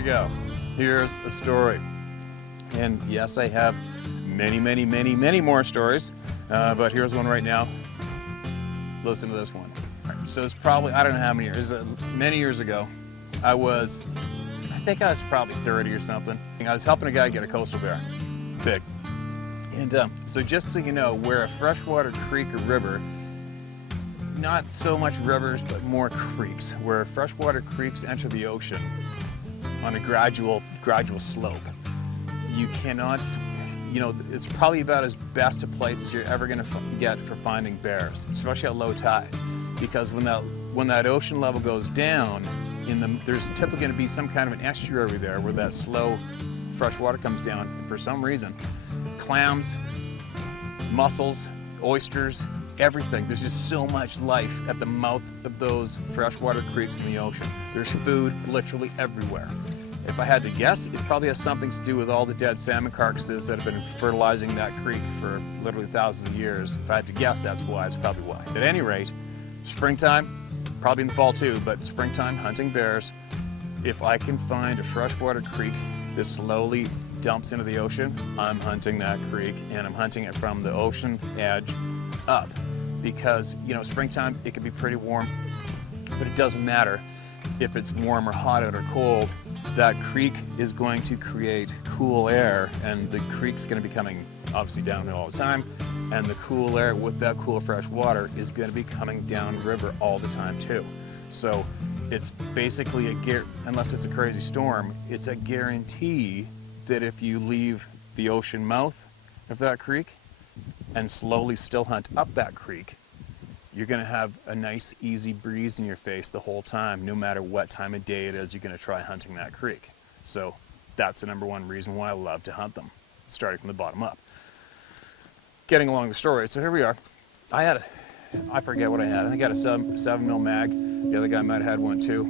you go. Here's a story. And yes, I have many more stories, but here's one right now. Listen to this one. So it's probably, I don't know how many years, many years ago, I think I was probably 30 or something. I was helping a guy get a coastal bear, big. And so just so you know, where a freshwater creek or river, not so much rivers, but more creeks, where freshwater creeks enter the ocean on a gradual slope, you cannot, it's probably about as best a place as you're ever gonna get for finding bears, especially at low tide. Because when that ocean level goes down, there's typically gonna be some kind of an estuary there where that slow fresh water comes down, and for some reason, clams, mussels, oysters, everything. There's just so much life at the mouth of those freshwater creeks in the ocean. There's food literally everywhere. If I had to guess, it probably has something to do with all the dead salmon carcasses that have been fertilizing that creek for literally thousands of years. If I had to guess, that's why. It's probably why. At any rate, springtime, probably in the fall too, but springtime hunting bears, if I can find a freshwater creek that slowly dumps into the ocean, I'm hunting that creek, and I'm hunting it from the ocean edge up. Because, springtime, it can be pretty warm, but it doesn't matter if it's warm or hot out or cold. That creek is going to create cool air, and the creek's going to be coming obviously downhill all the time, and the cool air with that cool fresh water is going to be coming downriver all the time too. So it's basically unless it's a crazy storm, it's a guarantee that if you leave the ocean mouth of that creek and slowly still hunt up that creek, you're going to have a nice easy breeze in your face the whole time. No matter what time of day it is, you're going to try hunting that creek. So that's the number one reason why I love to hunt them, starting from the bottom up. Getting along the story, so here we are. I forget what I had. I think I had a 7mm mag. The other guy might have had one too.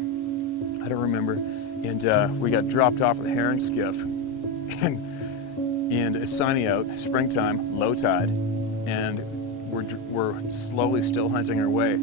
I don't remember. And we got dropped off with a herring skiff. And it's sunny out, springtime, low tide, and we're slowly still hunting our way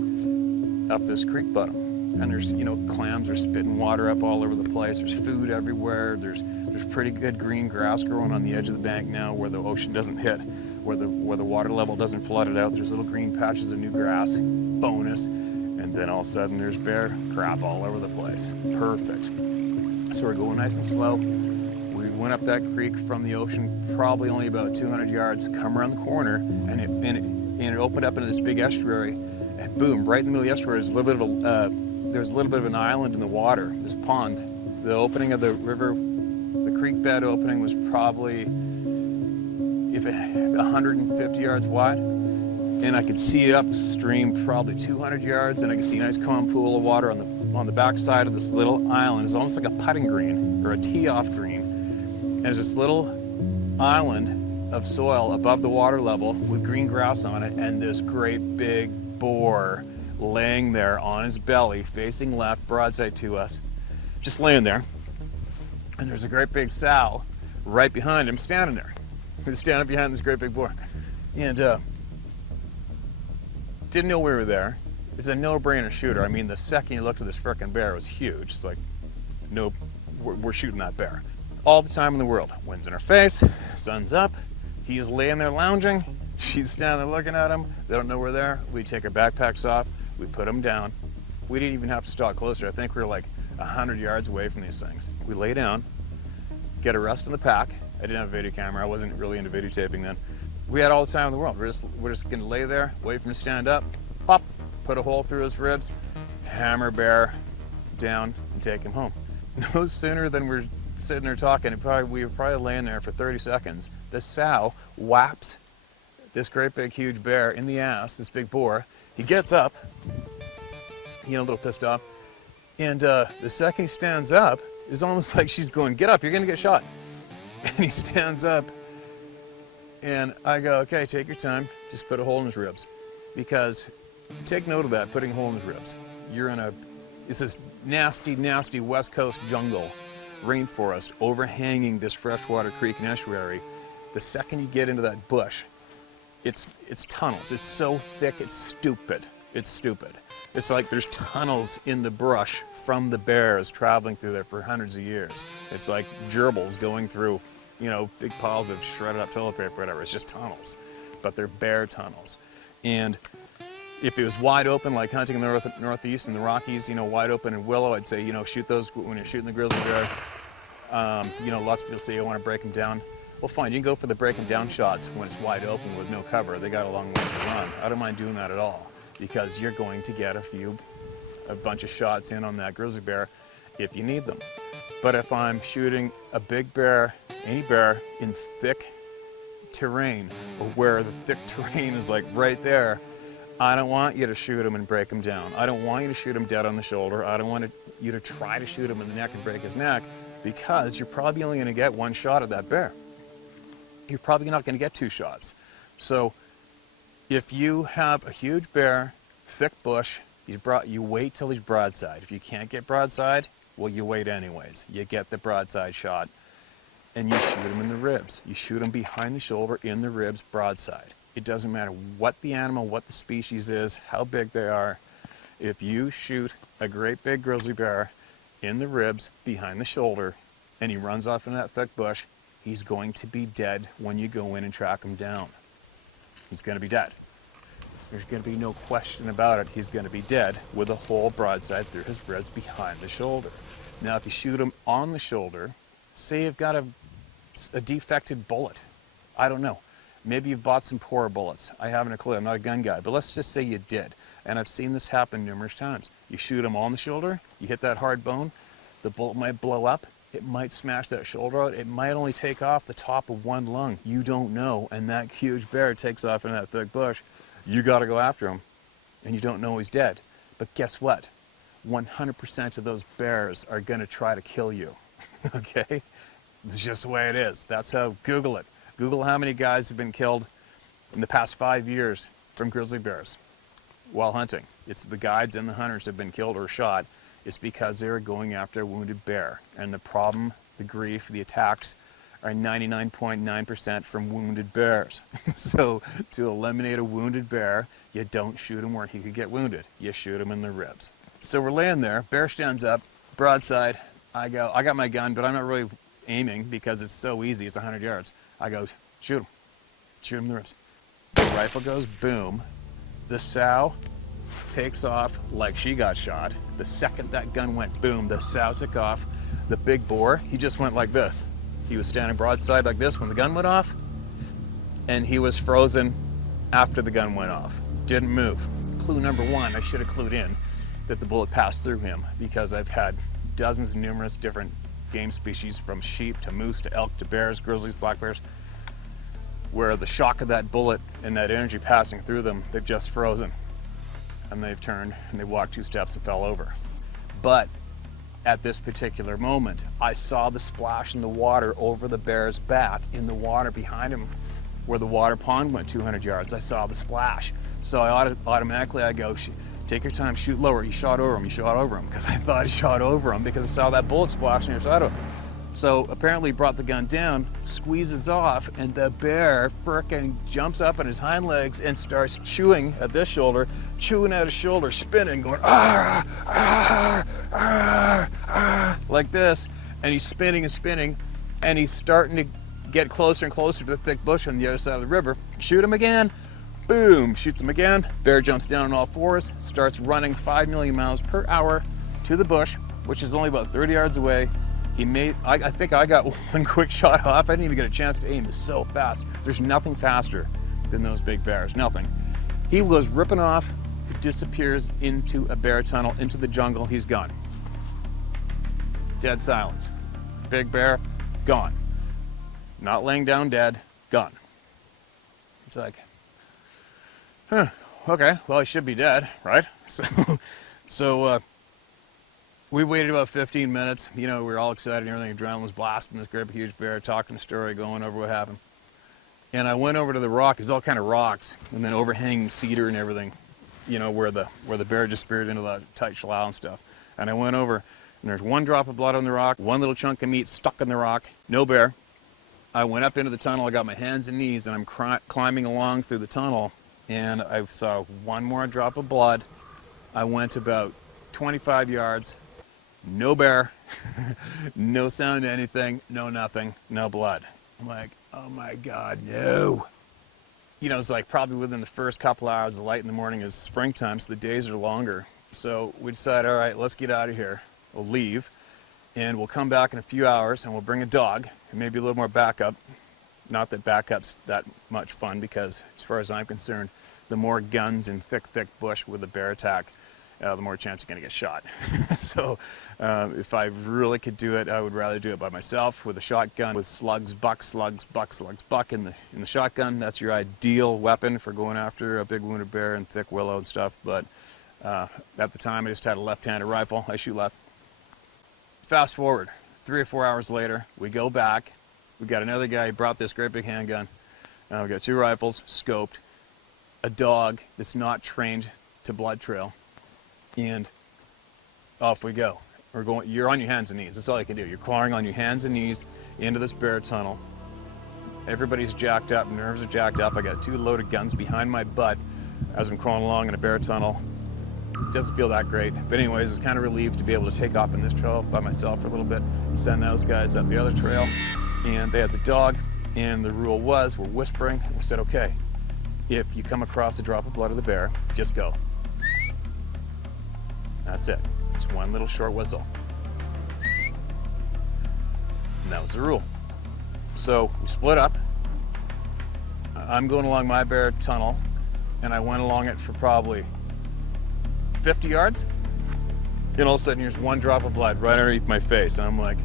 up this creek bottom. And there's, clams are spitting water up all over the place. There's food everywhere. There's pretty good green grass growing on the edge of the bank now where the ocean doesn't hit, where the water level doesn't flood it out. There's little green patches of new grass, bonus. And then all of a sudden there's bear crap all over the place. Perfect. So we're going nice and slow. We went up that creek from the ocean, probably only about 200 yards, come around the corner, and it opened up into this big estuary, and boom, right in the middle of the estuary, there's a little bit of an island in the water, this pond. The opening of the river, the creek bed opening was probably 150 yards wide, and I could see upstream probably 200 yards, and I could see a nice calm pool of water on the backside of this little island. It's almost like a putting green or a tee-off green. And there's this little island of soil above the water level with green grass on it, and this great big boar laying there on his belly, facing left, broadside to us, just laying there. And there's a great big sow right behind him, standing there. He's standing behind this great big boar. And didn't know we were there. It's a no-brainer shooter. I mean, the second you looked at this frickin' bear, it was huge. It's like, no, we're shooting that bear. All the time in the world. Wind's in her face, sun's up, he's laying there lounging, she's standing there looking at him, they don't know we're there. We take our backpacks off, we put them down. We didn't even have to stalk closer. I think we were like 100 yards away from these things. We lay down, get a rest in the pack. I didn't have a video camera, I wasn't really into videotaping then. We had all the time in the world. We're just gonna lay there, wait for him to stand up, pop, put a hole through his ribs, hammer bear down, and take him home. No sooner than we're sitting there talking, we were probably laying there for 30 seconds. The sow whaps this great big huge bear in the ass, this big boar. He gets up, a little pissed off, and the second he stands up, it's almost like she's going, get up, you're gonna get shot. And he stands up, and I go, okay, take your time, just put a hole in his ribs. Because, take note of that, putting a hole in his ribs. It's this nasty, nasty West Coast jungle, rainforest, overhanging this freshwater creek and estuary. The second you get into that bush, it's tunnels. It's so thick, it's stupid. It's stupid. It's like there's tunnels in the brush from the bears traveling through there for hundreds of years. It's like gerbils going through, you know, big piles of shredded up toilet paper, whatever. It's just tunnels, but they're bear tunnels. And if it was wide open, like hunting in the Northeast and the Rockies, you know, wide open in willow, I'd say, you know, shoot those when you're shooting the grizzly bear. You know, lots of people say you want to break them down. Well, fine, you can go for the break them down shots when it's wide open with no cover. They got a long way to run. I don't mind doing that at all, because you're going to get a bunch of shots in on that grizzly bear if you need them. But if I'm shooting a big bear, any bear, in thick terrain, or where the thick terrain is like right there, I don't want you to shoot him and break him down. I don't want you to shoot him dead on the shoulder. I don't want you to try to shoot him in the neck and break his neck, because you're probably only going to get one shot at that bear. You're probably not going to get two shots. So if you have a huge bear, thick bush, you wait till he's broadside. If you can't get broadside, well, you wait anyways. You get the broadside shot and you shoot him in the ribs. You shoot him behind the shoulder, in the ribs, broadside. It doesn't matter what the animal, what the species is, how big they are. If you shoot a great big grizzly bear in the ribs, behind the shoulder, and he runs off into that thick bush, he's going to be dead when you go in and track him down. He's going to be dead. There's going to be no question about it. He's going to be dead with a hole broadside through his ribs behind the shoulder. Now, if you shoot him on the shoulder, say you've got a defected bullet. I don't know. Maybe you've bought some poor bullets. I haven't a clue. I'm not a gun guy. But let's just say you did. And I've seen this happen numerous times. You shoot him on the shoulder, you hit that hard bone, the bullet might blow up, it might smash that shoulder out, it might only take off the top of one lung. You don't know. And that huge bear takes off in that thick bush. You got to go after him, and you don't know he's dead. But guess what? 100% of those bears are going to try to kill you. Okay? It's just the way it is. That's how, Google it. Google how many guys have been killed in the past 5 years from grizzly bears while hunting. It's the guides and the hunters have been killed or shot. It's because they were going after a wounded bear. And the problem, the grief, the attacks are 99.9% from wounded bears. So to eliminate a wounded bear, you don't shoot him where he could get wounded. You shoot him in the ribs. So we're laying there, bear stands up, broadside. I got my gun, but I'm not really aiming because it's so easy, it's 100 yards. I go, shoot him in the ribs. The rifle goes boom. The sow takes off like she got shot. The second that gun went boom, the sow took off. The big boar, he just went like this. He was standing broadside like this when the gun went off, and he was frozen after the gun went off. Didn't move. Clue number one, I should have clued in that the bullet passed through him, because I've had dozens of numerous different game species, from sheep to moose to elk to bears, grizzlies, black bears, where the shock of that bullet and that energy passing through them, they've just frozen. And they've turned and they walked 2 steps and fell over. But at this particular moment, I saw the splash in the water over the bear's back, in the water behind him where the water pond went 200 yards. I saw the splash. So I automatically go, take your time, shoot lower. He shot over him, because I thought he shot over him because I saw that bullet splash near the side of him. So apparently he brought the gun down, squeezes off, and the bear frickin' jumps up on his hind legs and starts chewing at this shoulder, chewing at his shoulder, spinning, going, ah, ah, ah, ah, like this. And he's spinning and spinning, and he's starting to get closer and closer to the thick bush on the other side of the river. Shoot him again. Boom, shoots him again. Bear jumps down on all fours, starts running 5 million miles per hour to the bush, which is only about 30 yards away. I think I got one quick shot off. I didn't even get a chance to aim. It's so fast. There's nothing faster than those big bears, nothing. He goes ripping off, disappears into a bear tunnel, into the jungle. He's gone. Dead silence. Big bear, gone. Not laying down dead, gone. It's like, okay, well, he should be dead, right? So we waited about 15 minutes. You know, we were all excited and everything. Adrenaline was blasting. This great huge bear, talking the story, going over what happened. And I went over to the rock. There's all kind of rocks, and then overhanging cedar and everything. You know, where the bear just speared into the tight shlough and stuff. And I went over, and there's one drop of blood on the rock, one little chunk of meat stuck in the rock. No bear. I went up into the tunnel. I got my hands and knees, and I'm climbing along through the tunnel. And I saw one more drop of blood. I went about 25 yards, no bear, no sound of anything, no nothing, no blood. I'm like, oh my God, no. You know, it's like probably within the first couple hours, the light in the morning is springtime, so the days are longer. So we decide, all right, let's get out of here. We'll leave, and we'll come back in a few hours, and we'll bring a dog, and maybe a little more backup. Not that backup's that much fun, because as far as I'm concerned, the more guns in thick bush with a bear attack, the more chance you're going to get shot. So if I really could do it, I would rather do it by myself with a shotgun, with slugs, buck in the shotgun. That's your ideal weapon for going after a big wounded bear and thick willow and stuff. But at the time, I just had a left-handed rifle. I shoot left. Fast forward, 3 or 4 hours later, we go back. We got another guy who brought this great big handgun. We got 2 rifles, scoped, a dog that's not trained to blood trail, and off we go. We're going. You're on your hands and knees. That's all you can do. You're crawling on your hands and knees into this bear tunnel. Everybody's jacked up. Nerves are jacked up. I got 2 loaded guns behind my butt as I'm crawling along in a bear tunnel. It doesn't feel that great. But anyways, it's kind of relieved to be able to take off in this trail by myself for a little bit. Send those guys up the other trail. And they had the dog. And the rule was, we're whispering. We said, okay, if you come across a drop of blood of the bear, just go. That's it. It's one little short whistle. And that was the rule. So we split up. I'm going along my bear tunnel, and I went along it for probably 50 yards. And all of a sudden, here's one drop of blood right underneath my face, and I'm like,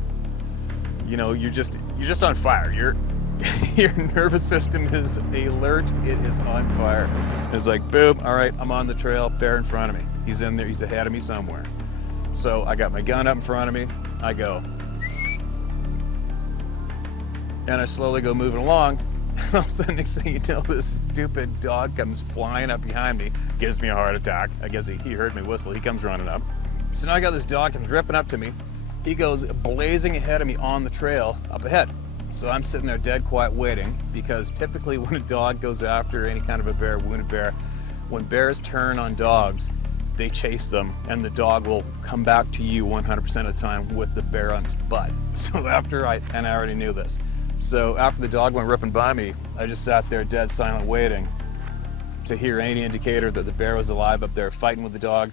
you know, you're just on fire. Your nervous system is alert. It is on fire. It's like, boom, all right, I'm on the trail, bear in front of me. He's in there, he's ahead of me somewhere. So I got my gun up in front of me, I go. And I slowly go moving along. And all of a sudden, next thing you know, this stupid dog comes flying up behind me, gives me a heart attack. I guess he heard me whistle, he comes running up. So now I got this dog, comes ripping up to me. He goes blazing ahead of me on the trail up ahead. So I'm sitting there dead quiet waiting, because typically when a dog goes after any kind of a bear, wounded bear, when bears turn on dogs, they chase them, and the dog will come back to you 100% of the time with the bear on its butt. So I already knew this. So after the dog went ripping by me, I just sat there dead silent waiting to hear any indicator that the bear was alive up there fighting with the dog.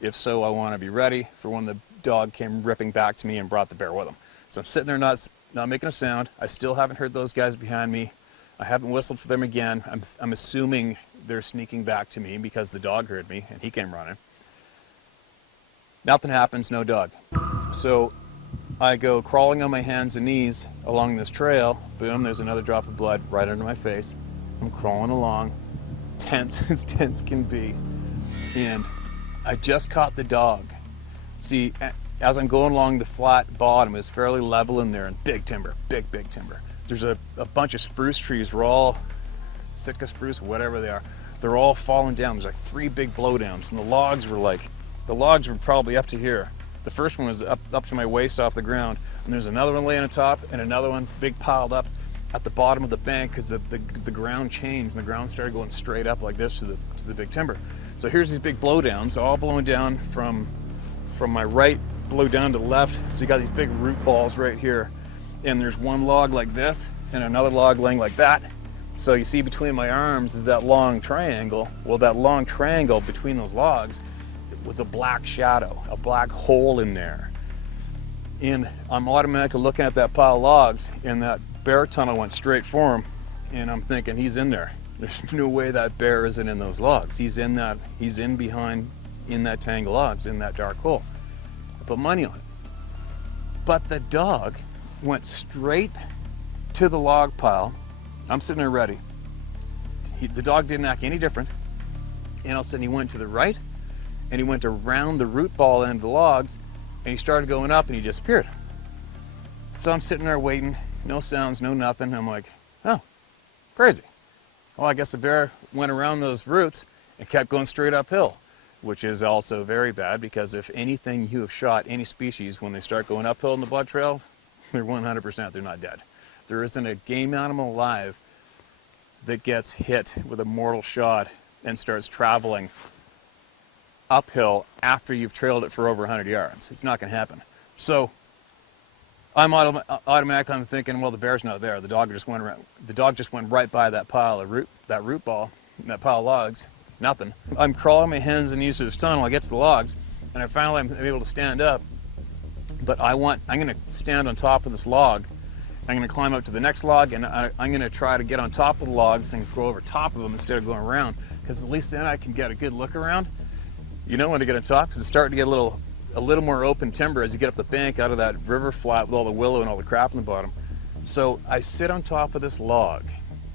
If so, I want to be ready for when the dog came ripping back to me and brought the bear with him. So I'm sitting there not making a sound. I still haven't heard those guys behind me. I haven't whistled for them again. I'm assuming they're sneaking back to me because the dog heard me and he came running. Nothing happens, no dog. So I go crawling on my hands and knees along this trail. Boom, there's another drop of blood right under my face. I'm crawling along, tense as tense can be. And I just caught the dog. See, as I'm going along the flat bottom, it's fairly level in there, and big timber. There's a bunch of spruce trees. We're all Sitka spruce, whatever they are. They're all falling down. There's like 3 big blowdowns, and the logs were probably up to here. The first one was up to my waist off the ground, and there's another one laying on top, and another one big piled up at the bottom of the bank, because the ground changed, and the ground started going straight up like this to the big timber. So here's these big blowdowns, all blowing down from my right, blow down to the left. So you got these big root balls right here, and there's one log like this, and another log laying like that. So you see between my arms is that long triangle. Well, that long triangle between those logs was a black shadow, a black hole in there. And I'm automatically looking at that pile of logs, and that bear tunnel went straight for him, and I'm thinking, he's in there. There's no way that bear isn't in those logs. He's in that tangle of logs, in that dark hole. I put money on it. But the dog went straight to the log pile. I'm sitting there ready. The dog didn't act any different. And all of a sudden he went to the right, and he went around the root ball end of the logs, and he started going up, and he disappeared. So I'm sitting there waiting, no sounds, no nothing. I'm like, oh, crazy. Well, I guess the bear went around those roots and kept going straight uphill, which is also very bad, because if anything you have shot, any species, when they start going uphill in the blood trail, they're 100%, they're not dead. There isn't a game animal alive that gets hit with a mortal shot and starts traveling uphill after you've trailed it for over 100 yards. It's not going to happen. So I'm automatically thinking, well, the bear's not there. The dog just went right by that pile of root ball, that pile of logs. Nothing. I'm crawling my hands and knees through this tunnel. I get to the logs, and I'm able to stand up. But I'm going to stand on top of this log. I'm going to climb up to the next log, and I'm going to try to get on top of the logs and go over top of them instead of going around, because at least then I can get a good look around. You know when to get on top, because it's starting to get a little more open timber as you get up the bank out of that river flat with all the willow and all the crap in the bottom. So I sit on top of this log.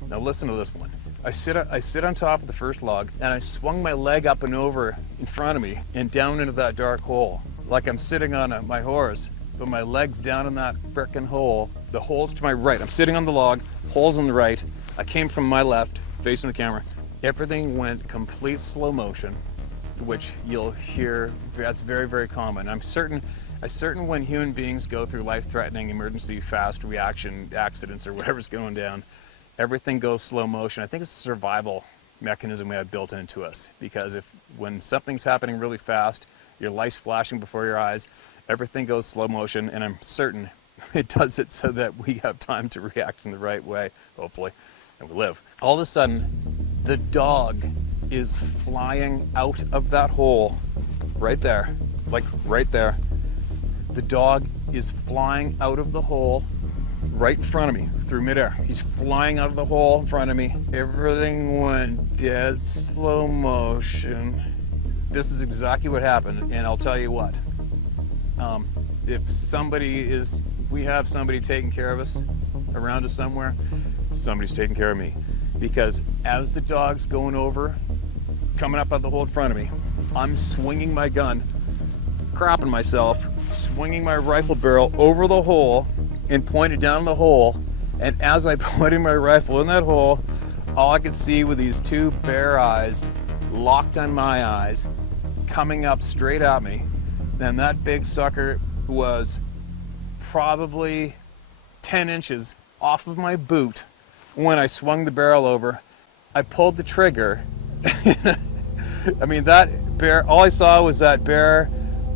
Now listen to this one. I sit on top of the first log, and I swung my leg up and over in front of me and down into that dark hole, like I'm sitting on my horse, but my leg's down in that frickin' hole. The hole's to my right. I'm sitting on the log, hole's on the right. I came from my left, facing the camera. Everything went complete slow motion, which you'll hear, that's very, very common. I'm certain when human beings go through life-threatening emergency fast reaction accidents or whatever's going down, everything goes slow motion. I think it's a survival mechanism we have built into us, because when something's happening really fast, your life's flashing before your eyes, everything goes slow motion, and I'm certain it does it so that we have time to react in the right way, hopefully, and we live. All of a sudden, the dog is flying out of that hole right there, like right there. The dog is flying out of the hole right in front of me through midair. He's flying out of the hole in front of me. Everything went dead slow motion. This is exactly what happened, and I'll tell you what. If we have somebody taking care of us around us somewhere, somebody's taking care of me. Because as the dog's going over, coming up out of the hole in front of me, I'm swinging my gun, crapping myself, swinging my rifle barrel over the hole and pointed down the hole. And as I pointed my rifle in that hole, all I could see were these two bear eyes locked on my eyes, coming up straight at me. And that big sucker was probably 10 inches off of my boot when I swung the barrel over. I pulled the trigger. I mean, that bear, all I saw was that bear,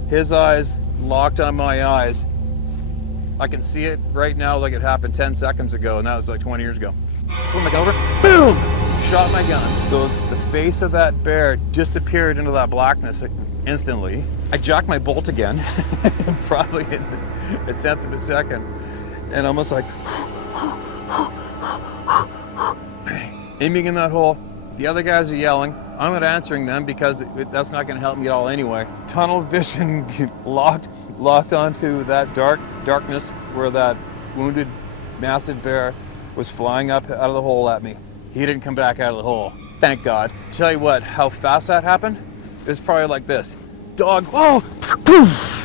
his eyes locked on my eyes. I can see it right now like it happened 10 seconds ago, and that was like 20 years ago. Swung my gun over, boom! Shot my gun. The face of that bear disappeared into that blackness instantly. I jacked my bolt again, probably in a tenth of a second, and almost like aiming in that hole. The other guys are yelling. I'm not answering them because that's not going to help me at all anyway. Tunnel vision locked onto that darkness where that wounded, massive bear was flying up out of the hole at me. He didn't come back out of the hole. Thank God. Tell you what, how fast that happened? It was probably like this. Dog, whoa, poof.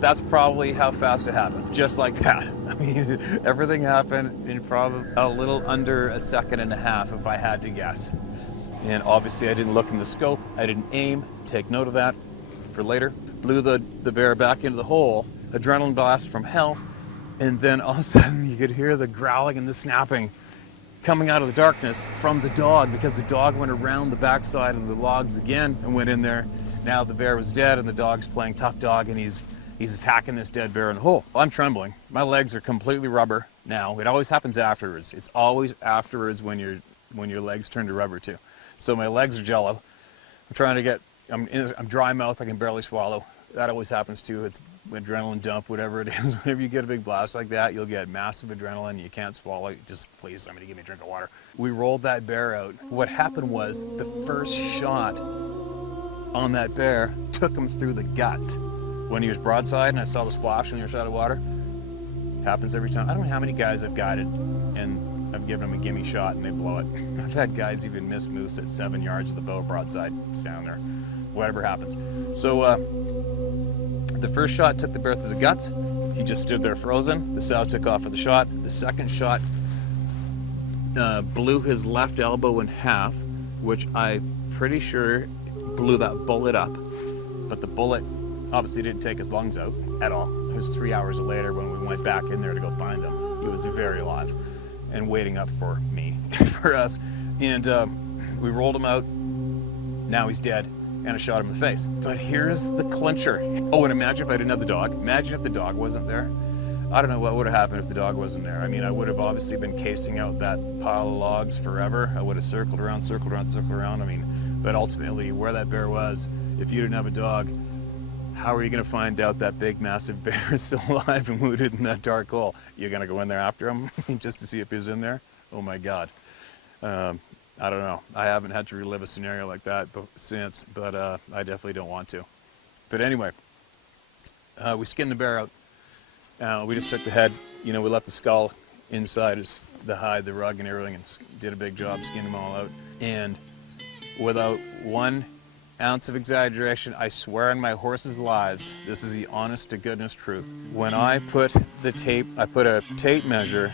That's probably how fast it happened. Just like that. I mean, everything happened in probably a little under a second and a half, if I had to guess. And obviously I didn't look in the scope. I didn't aim. Take note of that for later. Blew the bear back into the hole. Adrenaline blast from hell. And then all of a sudden you could hear the growling and the snapping coming out of the darkness from the dog, because the dog went around the backside of the logs again and went in there. Now the bear was dead and the dog's playing tough dog, and he's attacking this dead bear in the hole. I'm trembling. My legs are completely rubber now. It always happens afterwards. It's always afterwards when your legs turn to rubber too. So my legs are jello. I'm dry mouth. I can barely swallow. That always happens too. It's adrenaline dump, whatever it is. Whenever you get a big blast like that, you'll get massive adrenaline. You can't swallow. Just please, somebody give me a drink of water. We rolled that bear out. What happened was the first shot on that bear took him through the guts. When he was broadside and I saw the splash when he was out of water, happens every time. I don't know how many guys I've guided and I've given them a gimme shot and they blow it. I've had guys even miss moose at 7 yards of the bow broadside. It's down there. Whatever happens. So the first shot took the bear through the guts. He just stood there frozen. The sow took off with the shot. The second shot blew his left elbow in half, which I'm pretty sure blew that bullet up. But the bullet obviously didn't take his lungs out at all. It was 3 hours later when we went back in there to go find him. He was very alive and waiting up for me, for us. And we rolled him out. Now he's dead. and I shot him in the face. But here's the clincher. Oh, and imagine if I didn't have the dog. Imagine if the dog wasn't there. I don't know what would have happened if the dog wasn't there. I mean, I would have obviously been casing out that pile of logs forever. I would have circled around, circled around, circled around. I mean, but ultimately where that bear was, if you didn't have a dog, how are you going to find out that big, massive bear is still alive and wounded in that dark hole? You're going to go in there after him just to see if he's in there? Oh my God. I don't know. I haven't had to relive a scenario like that since, but I definitely don't want to. But anyway, we skinned the bear out. We just took the head, we left the skull inside the hide, the rug and everything, and did a big job, skinned them all out. And without 1 ounce of exaggeration, I swear on my horse's lives, this is the honest to goodness truth. When I put a tape measure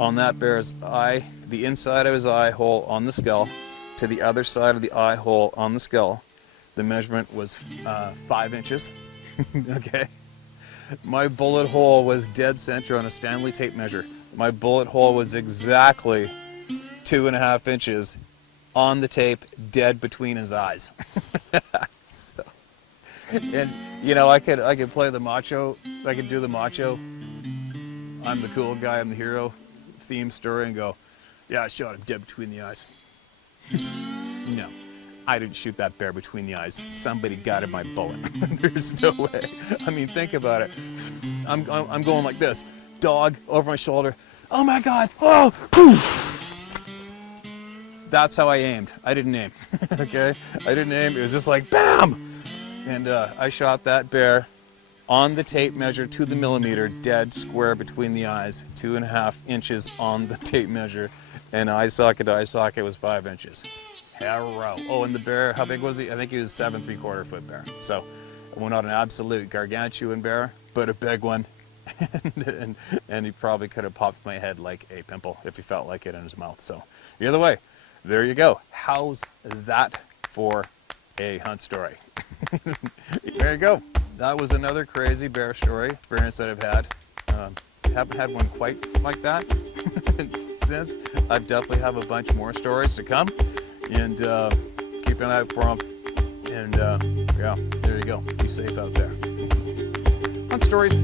on that bear's eye, the inside of his eye hole on the skull to the other side of the eye hole on the skull. The measurement was 5 inches. Okay. My bullet hole was dead center on a Stanley tape measure. My bullet hole was exactly 2.5 inches on the tape, dead between his eyes. So, and I could play the macho. I could do the macho. I'm the cool guy. I'm the hero. Theme story and go, yeah, I shot him dead between the eyes. No, I didn't shoot that bear between the eyes. Somebody guided my bullet. There's no way. I mean, think about it. I'm going like this. Dog over my shoulder. Oh my God. Oh, poof. That's how I aimed. I didn't aim. Okay? I didn't aim. It was just like, bam! And I shot that bear on the tape measure to the millimeter, dead square between the eyes, 2.5 inches on the tape measure, and eye socket to eye socket was 5 inches. Hero. Oh, and the bear, how big was he? I think he was 7 3/4 foot bear. So, well, not an absolute gargantuan bear, but a big one. and he probably could have popped my head like a pimple if he felt like it in his mouth. So, either way, there you go. How's that for a hunt story? There you go. That was another crazy bear story experience that I've had. Haven't had one quite like that since. I definitely have a bunch more stories to come, and keep an eye out for them. And yeah, there you go. Be safe out there. Hunt stories.